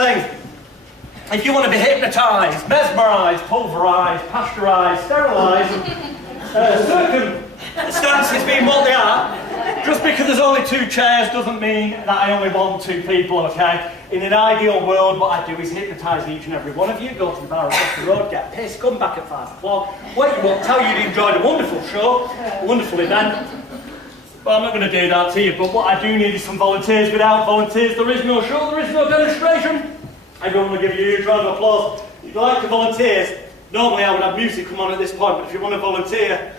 thing. If you want to be hypnotised, mesmerised, pulverised, pasteurised, sterilised, circumstances being what they are, just because there's only 2 chairs doesn't mean that I only want 2 people, okay? In an ideal world, what I do is hypnotise each and every one of you, go to the bar across the road, get pissed, come back at 5 o'clock, wake you up, tell you you enjoyed a wonderful show, a wonderful event. But I'm not going to do that to you, but what I do need is some volunteers. Without volunteers, there is no show, there is no demonstration. Everyone will give you a huge round of applause. If you like to volunteers, normally I would have music come on at this point, but if you want to volunteer,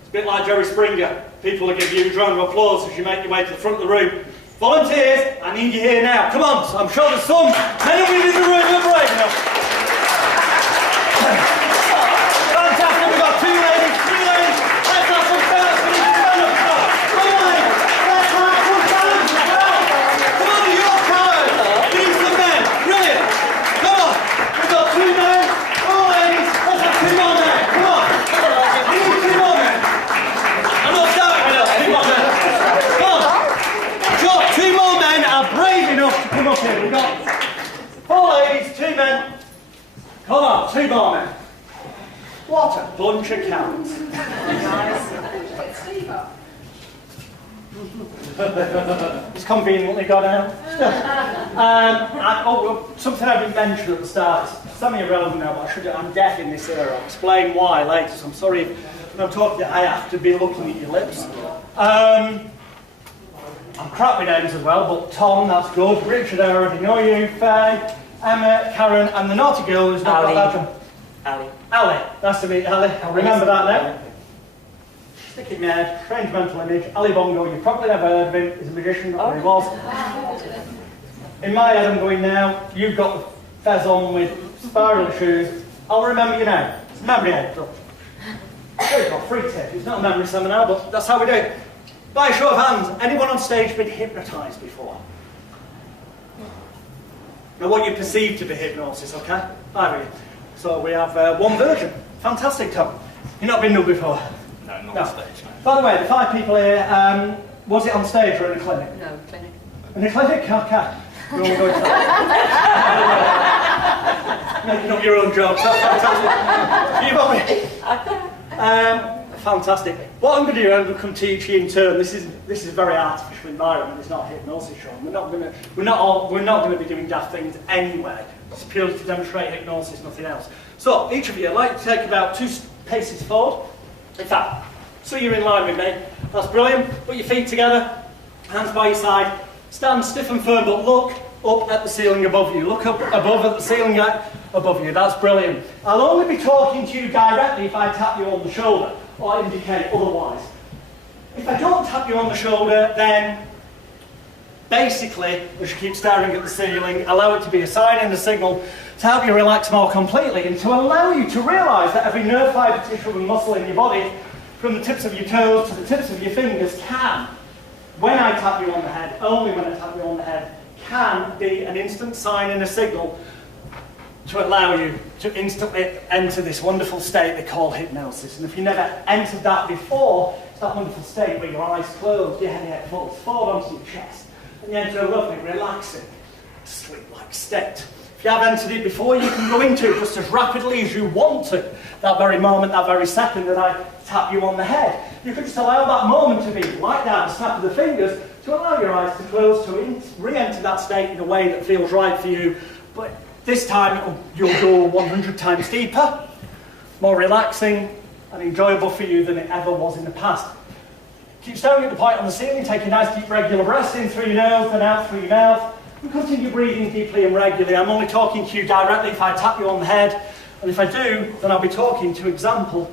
it's a bit like Jerry Springer. People will give you a huge round of applause as you make your way to the front of the room. Volunteers, I need you here now. Come on, I'm sure there's some men and women in the room who are brave enough. Fantastic, we've got 2 ladies, 3 ladies. Let's have some fellas. Come on, ladies. Let's have some fellas. Come on, you're tired. We need some men. Brilliant. Come on. We've got 2 men. Come on, ladies. Let's have 2 more men. Come on. We need 2 more men. I'm not starting with us. 2 more men. Come on. Sure, 2 more men are brave enough to come up here. We've got 4 ladies, 2 men. Come on, 2 more men. What a bunch of cowards. It's conveniently got out. Something I didn't mention at the start. It's semi-irrelevant now, but I'm deaf in this era. I'll explain why later, so I'm sorry when I'm talking I have to be looking at your lips. I'm crap with names as well, but Tom, that's good. Richard, I already know you. Faye, Emma, Karen, and the naughty girl who's not got that job. Ali. Ali. Nice to meet you, Ali. I'll remember that now. Stick it in my head. Strange mental image. Ali Bongo, you've probably never heard of him. He's a magician, or he was. In my head, I'm going now. You've got the fez on with spiral shoes. I'll remember you now. It's a memory aid. There you go, free tip. It's not a memory seminar, but that's how we do it. By a show of hands, anyone on stage been hypnotised before? Now what you perceive to be hypnosis, okay? Either of you. So we have 1 version. Fantastic, Tom. You've not been null before? No, not on stage. No. By the way, the 5 people here, was it on stage or in a clinic? No, clinic. In a clinic? Okay. We're all going to that. Making up your own jokes, that's fantastic. You got me? Fantastic. What I'm going to do, I'm going to come teach you in turn. This is a very artificial environment. It's not a hypnosis show. We're not going to be doing daft things anyway. It's purely to demonstrate hypnosis, nothing else. So each of you, I'd like to take about 2 paces forward. In fact, so you're in line with me. That's brilliant. Put your feet together, hands by your side. Stand stiff and firm, but look up at the ceiling above you. Look up above at the ceiling above you. That's brilliant. I'll only be talking to you directly if I tap you on the shoulder or indicate otherwise. If I don't tap you on the shoulder, then basically, as you keep staring at the ceiling, allow it to be a sign and a signal to help you relax more completely and to allow you to realise that every nerve fibre, tissue and muscle in your body, from the tips of your toes to the tips of your fingers, can, when I tap you on the head, only when I tap you on the head, can be an instant sign and a signal to allow you to instantly enter this wonderful state they call hypnosis. And if you never entered that before, it's that wonderful state where your eyes close, your head falls forward onto your chest, and you enter a lovely, relaxing, sleep-like state. If you have entered it before, you can go into it just as rapidly as you want to. That very moment, that very second that I tap you on the head. You can just allow that moment to be like that, the snap of the fingers, to allow your eyes to close, to re-enter that state in a way that feels right for you. But this time, you'll go 100 times deeper, more relaxing and enjoyable for you than it ever was in the past. Keep staring at the point on the ceiling, take a nice deep regular breath in through your nose, then out through your mouth. And continue breathing deeply and regularly. I'm only talking to you directly if I tap you on the head. And if I do, then I'll be talking to example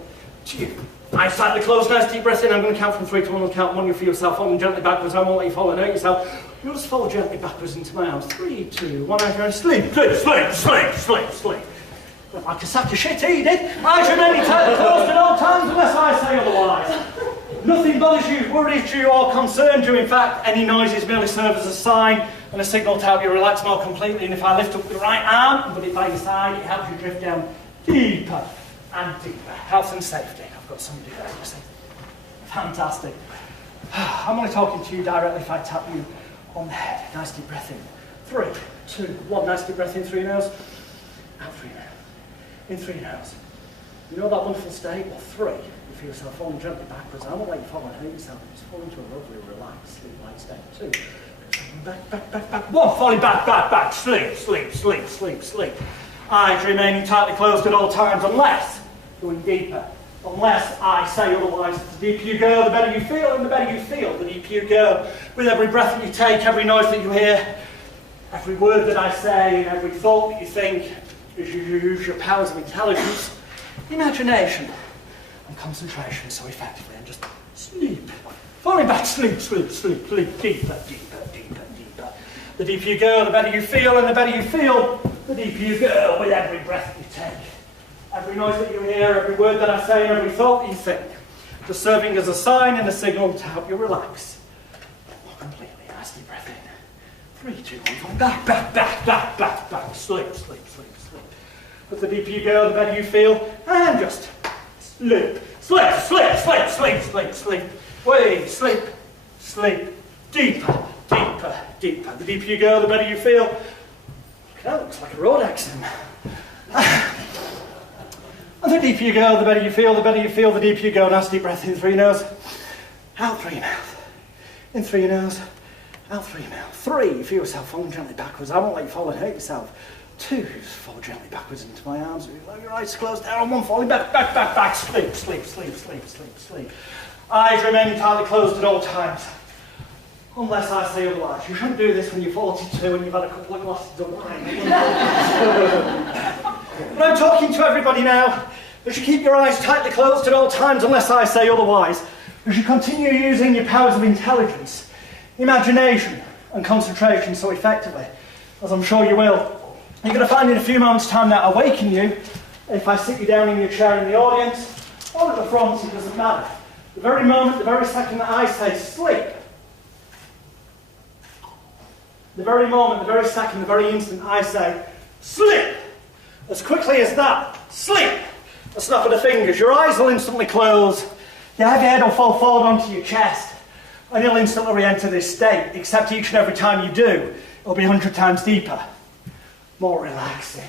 to you. Eyes slightly closed, nice deep breath in. I'm going to count from 3 to 1. I'll count 1, you feel yourself falling gently backwards. I won't let you fall and hurt yourself. You'll just fall gently backwards into my arms. 3, 2, 1, I'm going to sleep. Sleep. Like a sack of shit, he did. I should any time closed at all times unless I say otherwise. Nothing bothers you, worries you, or concerns you. In fact, any noises merely serve as a sign and a signal to help you relax more completely. And if I lift up your right arm and put it by your side, it helps you drift down deeper and deeper. Health and safety. I've got somebody there, you see. Fantastic. I'm only talking to you directly if I tap you on the head. Nice deep breath in. 3, 2, 1. Nice deep breath in through your nose. Out through your mouth. In through your nose. You know that wonderful state? Well, 3. You feel yourself falling gently backwards. I won't let you fall and hurt yourself. Just fall into a lovely, relaxed, sleep-like state. 2. Back, back, back, back. 1. Falling back, back, back. Sleep, sleep, sleep, sleep, sleep. Eyes remaining tightly closed at all times, unless going deeper. Unless I say otherwise. The deeper you go, the better you feel, and the better you feel, the deeper you go. With every breath that you take, every noise that you hear, every word that I say, and every thought that you think, as you use your powers of intelligence, imagination, and concentration so effectively, and just sleep. Falling back, sleep, sleep, sleep, sleep, deeper, deeper, deeper, deeper. The deeper you go, the better you feel, and the better you feel, the deeper you go with every breath that you take. Every noise that you hear, every word that I say, and every thought that you think, just serving as a sign and a signal to help you relax. More completely. Nice deep breath in. 3, 2, 1. Back, back, back, back, back, back. Sleep, sleep, sleep, sleep. But the deeper you go, the better you feel, and just sleep. Sleep, sleep, sleep, sleep, sleep, sleep. Wait, sleep, sleep. Deeper, deeper, deeper. The deeper you go, the better you feel. That looks like a road accident. And the deeper you go, the better you feel, the better you feel, the deeper you go. Nice deep breath in through your nose, out through your mouth. In through your nose, out through your mouth. 3, you feel yourself falling gently backwards. I won't let you fall and hurt yourself. 2, fall gently backwards into my arms. Let your eyes closed down. 1, falling back, back, back, back. Sleep, sleep, sleep, sleep, sleep, sleep. Eyes remaining tightly closed at all times. Unless I say otherwise. You shouldn't do this when you're 42 and you've had a couple of glasses of wine. But I'm talking to everybody now. As you keep your eyes tightly closed at all times, unless I say otherwise. As you continue using your powers of intelligence, imagination, and concentration so effectively, as I'm sure you will, you're going to find in a few moments' time that I'll awaken you. If I sit you down in your chair in the audience, or at the front, it doesn't matter. The very moment, the very second that I say sleep, the very moment, the very second, the very instant I say sleep, as quickly as that, sleep, a snap of the fingers, your eyes will instantly close, your heavy head will fall forward onto your chest, and you'll instantly re-enter this state, except each and every time you do, it'll be 100 times deeper, more relaxing,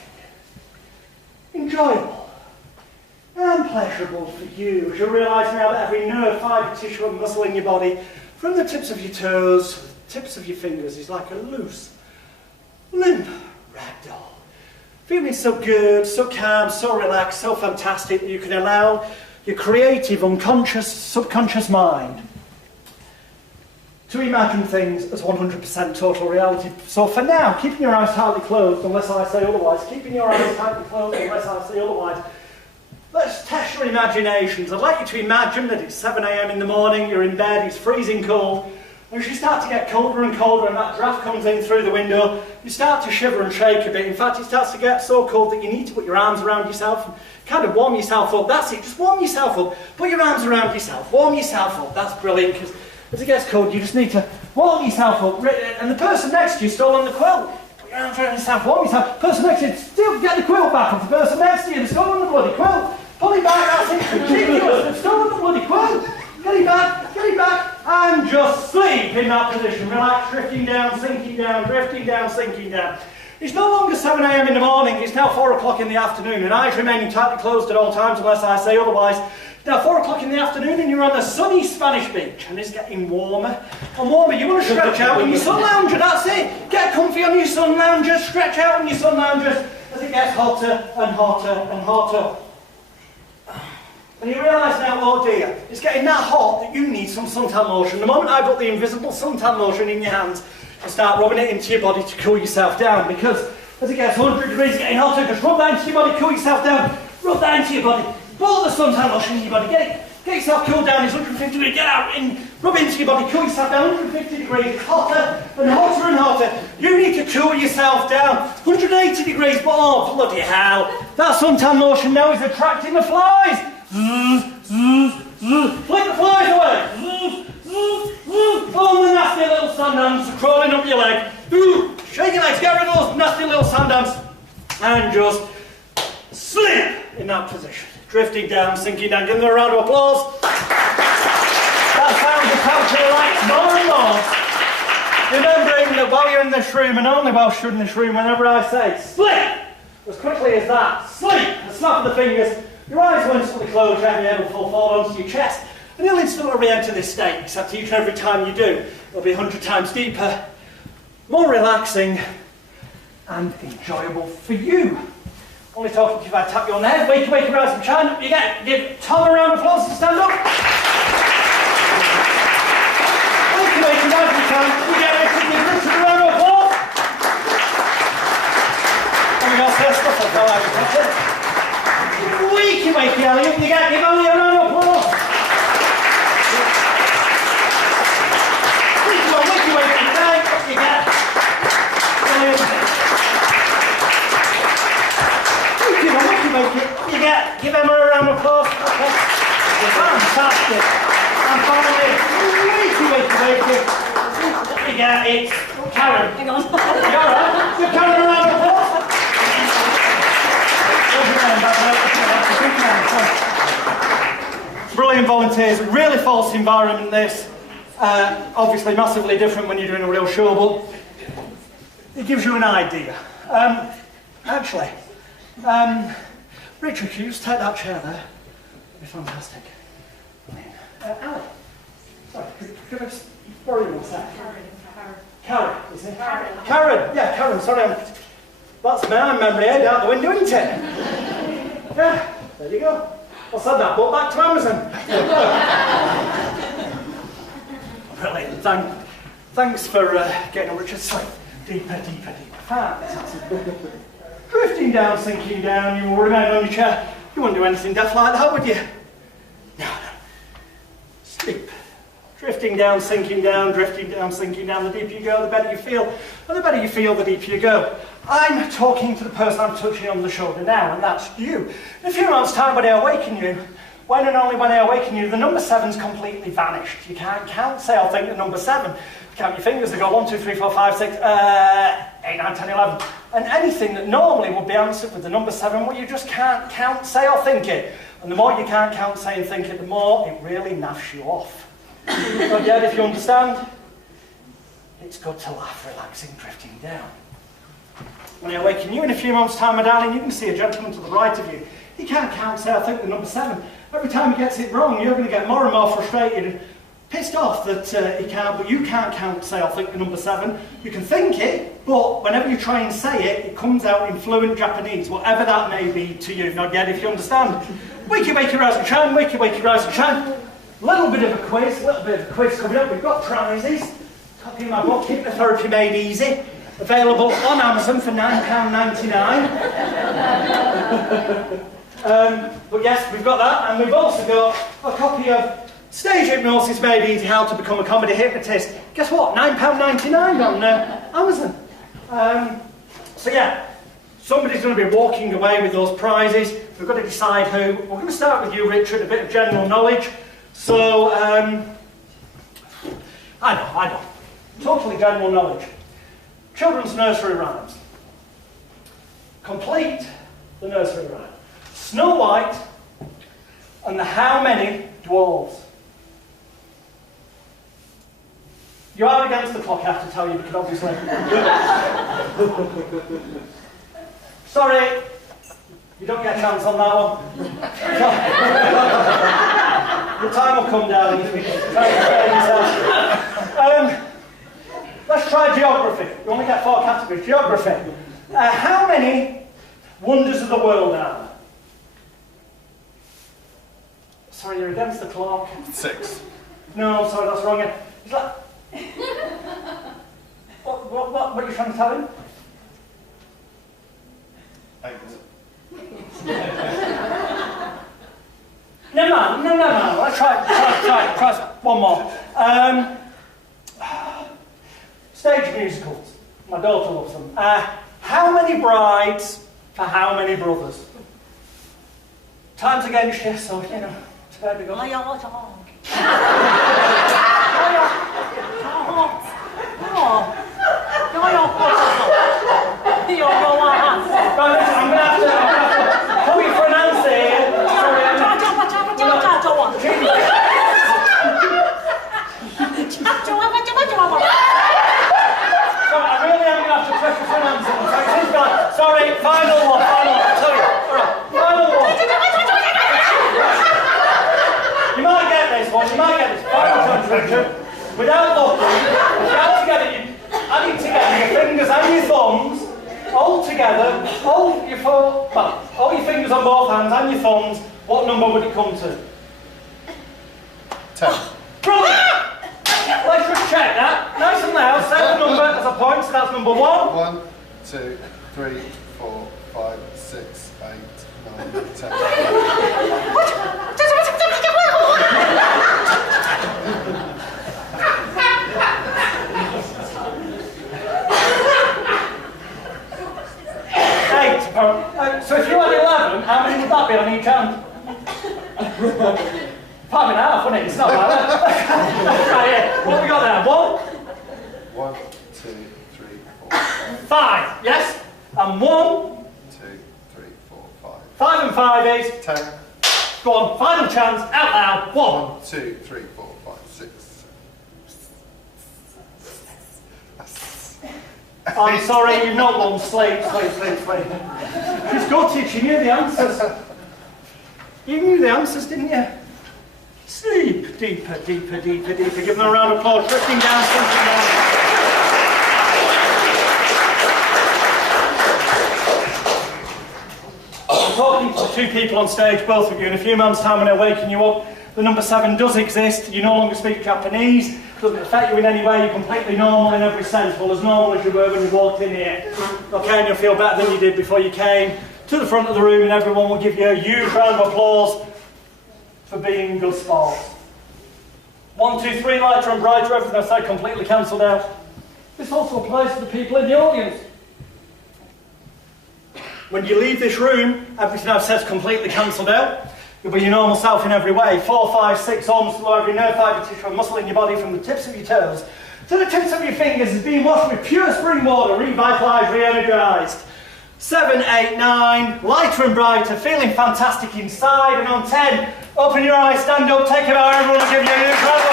enjoyable, and pleasurable for you, as you realise now that every nerve, fibre, tissue and muscle in your body, from the tips of your toes, tips of your fingers, is like a loose, limp ragdoll. Feeling so good, so calm, so relaxed, so fantastic that you can allow your creative, unconscious, subconscious mind to imagine things as 100% total reality. So for now, keeping your eyes tightly closed, unless I say otherwise, keeping your eyes tightly closed, unless I say otherwise, let's test your imaginations. I'd like you to imagine that it's 7 AM in the morning, you're in bed, it's freezing cold, and as you start to get colder and colder and that draft comes in through the window, you start to shiver and shake a bit. In fact, it starts to get so cold that you need to put your arms around yourself and kind of warm yourself up. That's it, just warm yourself up. Put your arms around yourself, warm yourself up. That's brilliant, because as it gets cold, you just need to warm yourself up. And the person next to you is still on the quilt. Put your arms around yourself, warm yourself. The person next to you, still get the quilt back off. The person next to you, they're still on the bloody quilt. Pull it back, that's it. Ridiculous, they're still on the bloody quilt. Get it back, and just sleep in that position. Relax, drifting down, sinking down, drifting down, sinking down. It's no longer 7 AM in the morning, it's now 4 o'clock in the afternoon, and eyes remaining tightly closed at all times unless I say otherwise. It's now 4 o'clock in the afternoon and you're on the sunny Spanish beach, and it's getting warmer and warmer. You want to stretch out on your sun lounger, that's it. Get comfy on your sun lounger, stretch out on your sun loungers as it gets hotter and hotter and hotter. And you realise now, oh dear, it's getting that hot that you need some suntan lotion. The moment I put the invisible suntan lotion in your hands and start rubbing it into your body to cool yourself down, because as it gets 100 degrees, getting hotter, just rub that into your body, cool yourself down, rub that into your body, pour the suntan lotion in your body, get yourself cooled down, it's 150 degrees, get out, rub into your body, cool yourself down, 150 degrees, it's hotter and hotter and hotter. You need to cool yourself down, 180 degrees, but oh bloody hell, that suntan lotion now is attracting the flies. Flick the flies away. Form the nasty little sand ants crawling up your leg. Shake your legs, get rid of those nasty little sand ants, and just sleep in that position. Drifting down, sinking down. Give them a round of applause. That sounds a time to relax more and more. Remembering that while you're in this room, and only whilst you're in this room, whenever I say sleep, as quickly as that, sleep, a snap of the fingers, your eyes will instantly close, your head will fall forward onto your chest, and you'll instantly re-enter this state, except each and every time you do, it'll be 100 times deeper, more relaxing, and enjoyable for you. Only talking to you if I tap you on the head, wake, rise and shine, up you get. Give Tom a round of applause to stand up. Wake, rise and shine, up you get. Give Richard a round of applause. And we got first stuff like that, that's it. Wakey, Ellie, up you get. Give Ellie a round of applause. Wakey, right, up you get. You get, give Emma a round of applause. Okay. Fantastic. And finally, wakey. You get it. Karen. Hang on. Karen, give Karen a round of applause. Brilliant volunteers. Really false environment this. Obviously massively different when you're doing a real show, but it gives you an idea. Actually, Richard, can you just take that chair there? That'd be fantastic. Ali, sorry, could I just borrow you one sec? Karen, is it? Karen, yeah, Karen, sorry, that's my memory aid out the window, isn't it? Yeah, there you go. I'll send that book back to Amazon. Brilliant, thanks for getting on Richard. Sorry, deeper. Fantastic. Drifting down, sinking down, you will remain on your chair. You wouldn't do anything daft like that, would you? No. Sleep. Drifting down, sinking down, drifting down, sinking down. The deeper you go, the better you feel. And the better you feel, the deeper you go. I'm talking to the person I'm touching on the shoulder now, and that's you. In a few months' time, when I awaken you, when and only when I awaken you, the number 7's completely vanished. You can't count, say, I'll think the number 7. Count your fingers, they go 1, 2, 3, 4, 5, 6, 8, 9, 10, 11. And anything that normally would be answered with the number 7, well, you just can't count, say, or think it. And the more you can't count, say, and think it, the more it really naffs you off. But yet, if you understand, it's good to laugh, relaxing, drifting down. When I awaken you in a few months' time, my darling, you can see a gentleman to the right of you. He can't count, say, or think the number 7. Every time he gets it wrong, you're going to get more and more frustrated and pissed off that he can't, but you can't count, say, or think the number 7. You can think it, but whenever you try and say it, it comes out in fluent Japanese, whatever that may be to you. Not yet, if you understand. Wakey, rise and shine, wakey, rise and shine. Little bit of a quiz coming up. We've got prizes. Copy of my book, Hypnotherapy Made Easy. Available on Amazon for £9.99. But yes, we've got that, and we've also got a copy of Stage Hypnosis Made Easy, How to Become a Comedy Hypnotist. Guess what? £9.99 on Amazon. So yeah, somebody's going to be walking away with those prizes. We've got to decide who. We're going to start with you, Richard, a bit of general knowledge. So, I know. Totally general knowledge. Children's nursery rhymes. Complete the nursery rhyme. Snow White and the How Many Dwarves. You are against the clock, I have to tell you, because obviously... Sorry, you don't get a chance on that one. The time will come down. Let's try geography. We only get 4 categories. Geography. How many wonders of the world are there? Sorry, you're against the clock. 6. No, sorry, that's wrong. It's like... What are you trying to tell him? 8. No. Let's try one more. Stage musicals. My daughter loves them. How many brides for how many brothers? Time's against you, so, you know, it's better to go. I'm going to have to call you for an answer here. Sorry, Right, final one. I'll tell you. Alright, final one. You might get this one, Final chance, Richard. Without looking, you add together, your fingers and your thumbs, all together, hold your fingers on both hands and your thumbs. What number would it come to? 10. Brilliant! Let's just check that. Nice and loud. Say the number as a point, so that's number 1. 1, 2, 3, 4, 5, 6, 8, 9, 10. So if you had 11, how many would that be on each hand? 5.5, wouldn't it? It's not bad. Right, yeah. What have we got there? 1? 1, 2, 3, 4, 5, yes? And 1? 2, 3, 4, 5. 5 and 5 is? 10. Go on, final chance, out loud. 1. 2, 3, 4, 5, 6. I'm sorry, you've not won. Sleep. She's gutted, she knew the answers. You knew the answers, didn't you? Sleep. Deeper. Give them a round of applause. Drifting down, sinking down. I'm talking to the 2 people on stage, both of you. In a few months' time when I waken you up, the number 7 does exist. You no longer speak Japanese. Doesn't affect you in any way. You're completely normal in every sense. Well, as normal as you were when you walked in here. Okay, and you'll feel better than you did before you came to the front of the room, and everyone will give you a huge round of applause for being good sports. 1, 2, 3, lighter and brighter. Everything I said completely cancelled out. This also applies to the people in the audience. When you leave this room, everything I've said is completely cancelled out. You'll be your normal self in every way. 4, 5, 6, almost below every nerve fibre, tissue and muscle in your body, from the tips of your toes to the tips of your fingers, is being washed with pure spring water, revitalised, re-energised. 7, 8, 9, lighter and brighter, feeling fantastic inside. And on 10, open your eyes, stand up, take it out, everyone will give you a huge round.